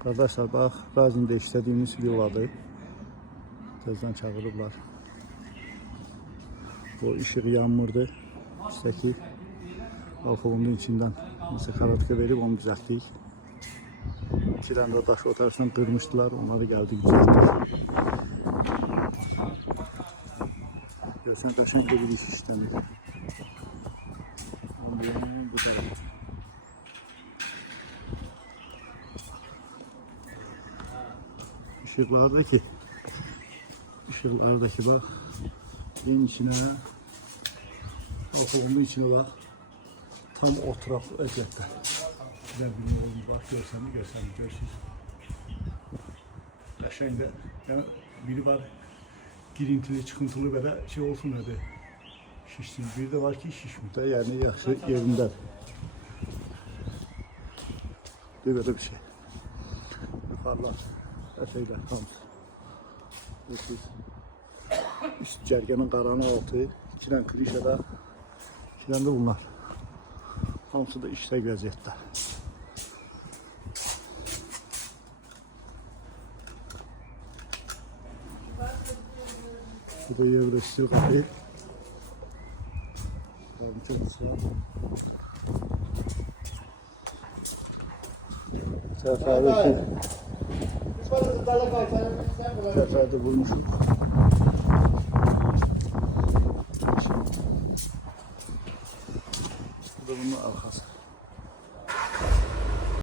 Arkadaşlar bak, Razində işlədiyimiz villadır. Tezden çağırırlar. O ışık yanmırdı. Üstteki balkonun içinden mesela karanlık verip onu düzelttik. İki tane de taş o taraftan kırmıştılar. Onları geldik düzelttik. Görsen kaşan bir iş işlemi. Bu taraf. Işıklardaki bak, en içine, balkonun içine bak, tam oturak özellikle. Güzel bir yolumuz var, görseniz. Aşağıda yani biri var, girintili, çıkıntılı böyle şey olsun hadi. Şişsin. Bir de var ki şişmir, yani yaxşı yerinde. Böyle bir şey. Yukarılar, şeyler, hamısı. Üst cərgənin qaranı altı, iki tane krişada, iki tane de bunlar. Hamısı da işlək vəziyyətdə. Bu da yerdə stil qapı. Seferde bulmuşuk. Bu da bunun arkası.